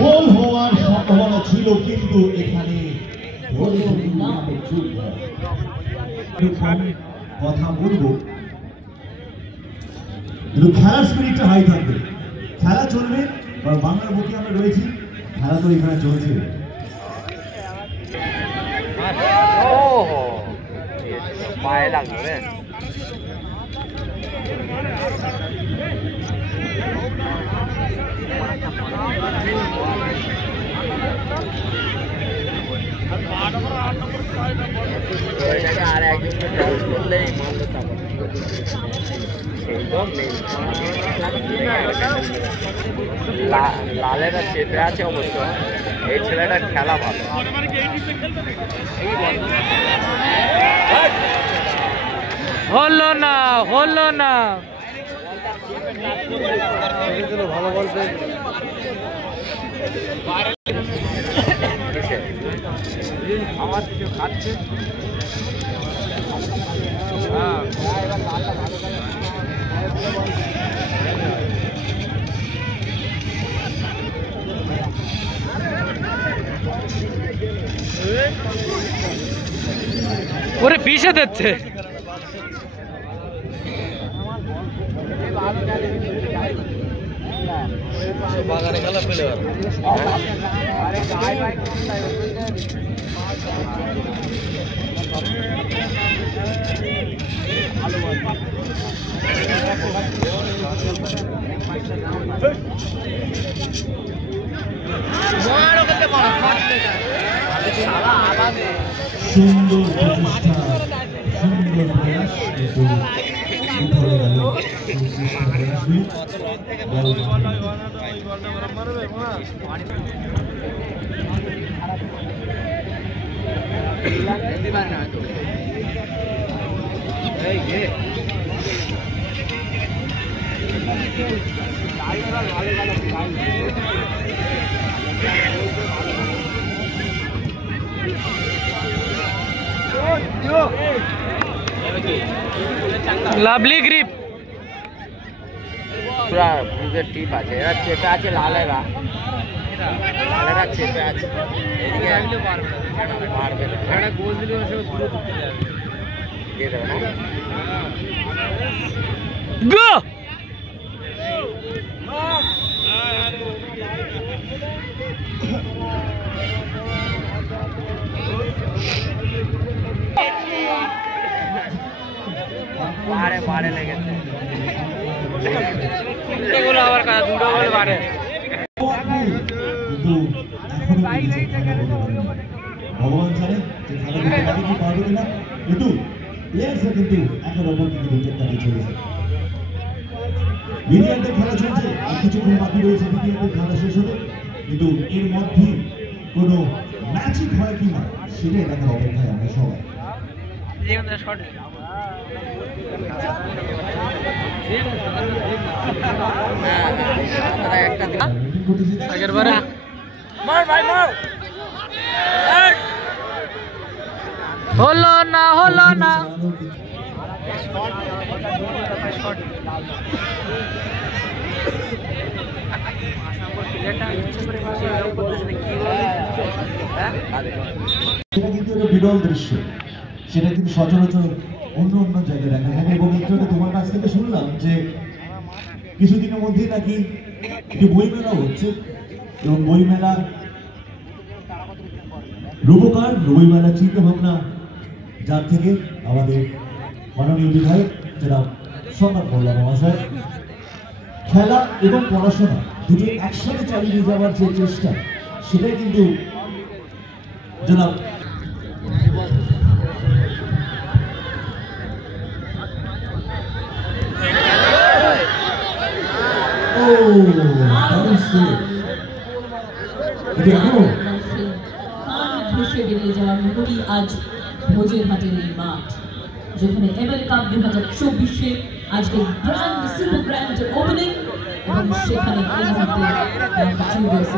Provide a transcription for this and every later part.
গোল হওয়ার সম্ভাবনা ছিল, কিন্তু এখানে কথা বলবো, কিন্তু খেলার স্পিরিটটা হাই থাকবে। খেলা চলবে, বাংলার বুকে আমরা রয়েছি, খেলা তো এখানে চলছে। পায়ে লাগলো রে। আর একজনকে ডান্স করলেই লালেরা চেপে আছে অবশ্য, এই ছেলেটার খেলা ভালো। হলো না, হলো না, ভালো বলতে আমার কিছু খাচ্ছে। ওরে পিষে দিচ্ছে। বাগানে খেলা পেলে সুন্দর প্রচেষ্টা, সুন্দর প্রয়াস, লাভলি গ্রিপ। পুরা গ্রুপের টিপ আছে, এরা চেপে আছে, লালেরা চেপে আছে। বাড়ে বাড়ে লেগেছে, আবার দুটো বলে বাড়ে। ভগবান জানে যে খেলা কি পারবে কিনা, কিন্তু প্লেয়ার্সরা কিন্তু এখন অপর দিকে দুটের তাকে চলেছে। বিডিআরদের খেলা চলছে, আর কিছুক্ষণ বাকি রয়েছে বিডিআরদের খেলা শেষ হতে, কিন্তু এর মধ্যে কোনো ম্যাচিক হয় কিনা সেটাই দেখার অপেক্ষায় আমরা সবাই। আগের বারে হলো না, হলো না। সেটা কিন্তু একটা বিরল দৃশ্য, সেটা কিন্তু সচরাচর অন্য অন্য জায়গায় দেখা থাকে। এবং একটু তোমার কাছ থেকে শুনলাম যে কিছুদিনের মধ্যেই নাকি একটি বইমেলা হচ্ছে, এবং বইমেলার রূপকার, বইমেলার চিন্তা ভাবনা যার থেকে আমাদের মাননীয় বিধায়ক যারা সম্মান করলাম মহাশয়, খেলা এবং পড়াশোনা দুটো একসাথে চালিয়ে যাওয়ার যে চেষ্টা, সেটাই কিন্তু জনাব আজ ভোজের হাটের এই মাঠ, যেখানে এমএলএ কাপ 2024 আজকে গ্র্যান্ড সুপার গ্র্যান্ড ওপেনিং, এবং সেখানে এই মুহূর্তে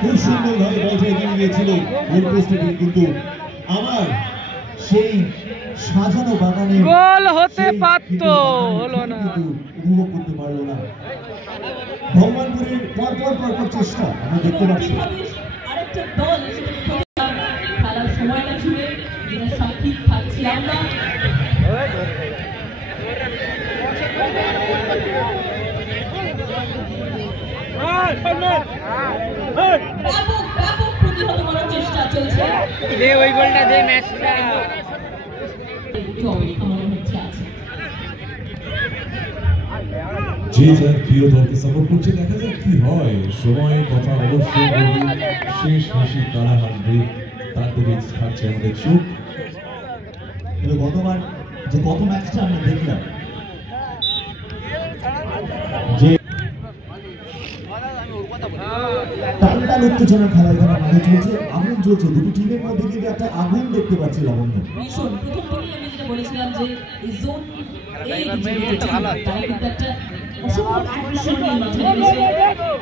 খুব সুন্দর ভাবে বলটা এগিয়ে গিয়েছিল গোল পোস্টে, কিন্তু আমার সেই সাজানো বাগানে গোল হতে পারতো, হলো না, উপভোগ করতে পারলো না। ভগবানপুরের পরপর চেষ্টা আমরা দেখতে পাচ্ছি। আরেকটা দল খেলার সময়টা জুড়ে যেটা সাক্ষী থাকছি আমরা। ব্যাপক প্রতিহত করার চেষ্টা চলছে। ওই গোলটা দে, ম্যাচটা যে যার প্রিয় দলকে সাপোর্ট করছে, দেখা যাক কি হয়। সময়ের কথা অবশ্যই বলবে, শেষ হাসি কারা হাসবে তার দিকে থাকছে আমাদের চোখ। গতবার যে গত ম্যাচটা আমরা দেখলাম, যে টানটান উত্তেজনা খেলা এখানে মাঠে চলছে, আগুন চলছে, দুটো টিমের মধ্যে কিন্তু একটা আগুন দেখতে পাচ্ছি লাবণ্য। ভীষণ প্রথম থেকেই আমি যেটা বলেছিলাম যে এই জোন তারা কিন্তু একটা অসম্ভব অ্যাগ্রেশন নিয়ে মাঠে নেমেছে।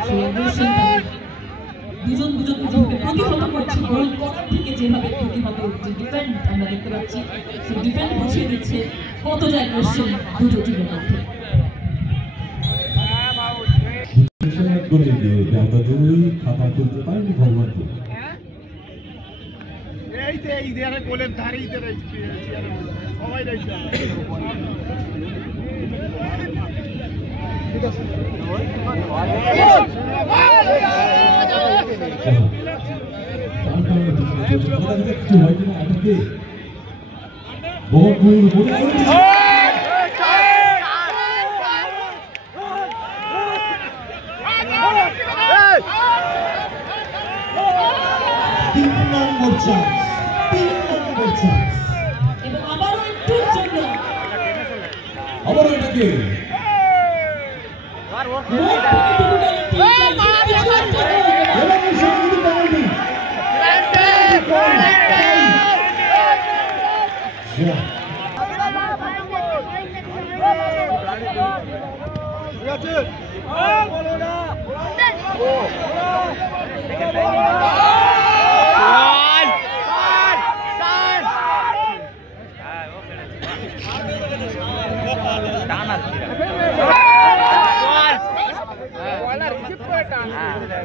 সেই অ্যাগ্রেশন দুজনকে যেভাবে প্রতিহত করছে, গোল করার থেকে যেভাবে প্রতিহত যে ডিফেন্ড আমরা দেখতে পাচ্ছি, সেই ডিফেন্ড বুঝিয়ে দিচ্ছে কতটা অ্যাগ্রেশন দুটো টিমের মধ্যে। গোলে গিয়ে আমরা দুই খাতা তুলতে পারিনি ভগবানপুর। এই দেয়ালে গোলের ধারেই সবাই রয়েছে। এবং আবারও একটুর জন্য আবারও এটাকে টানা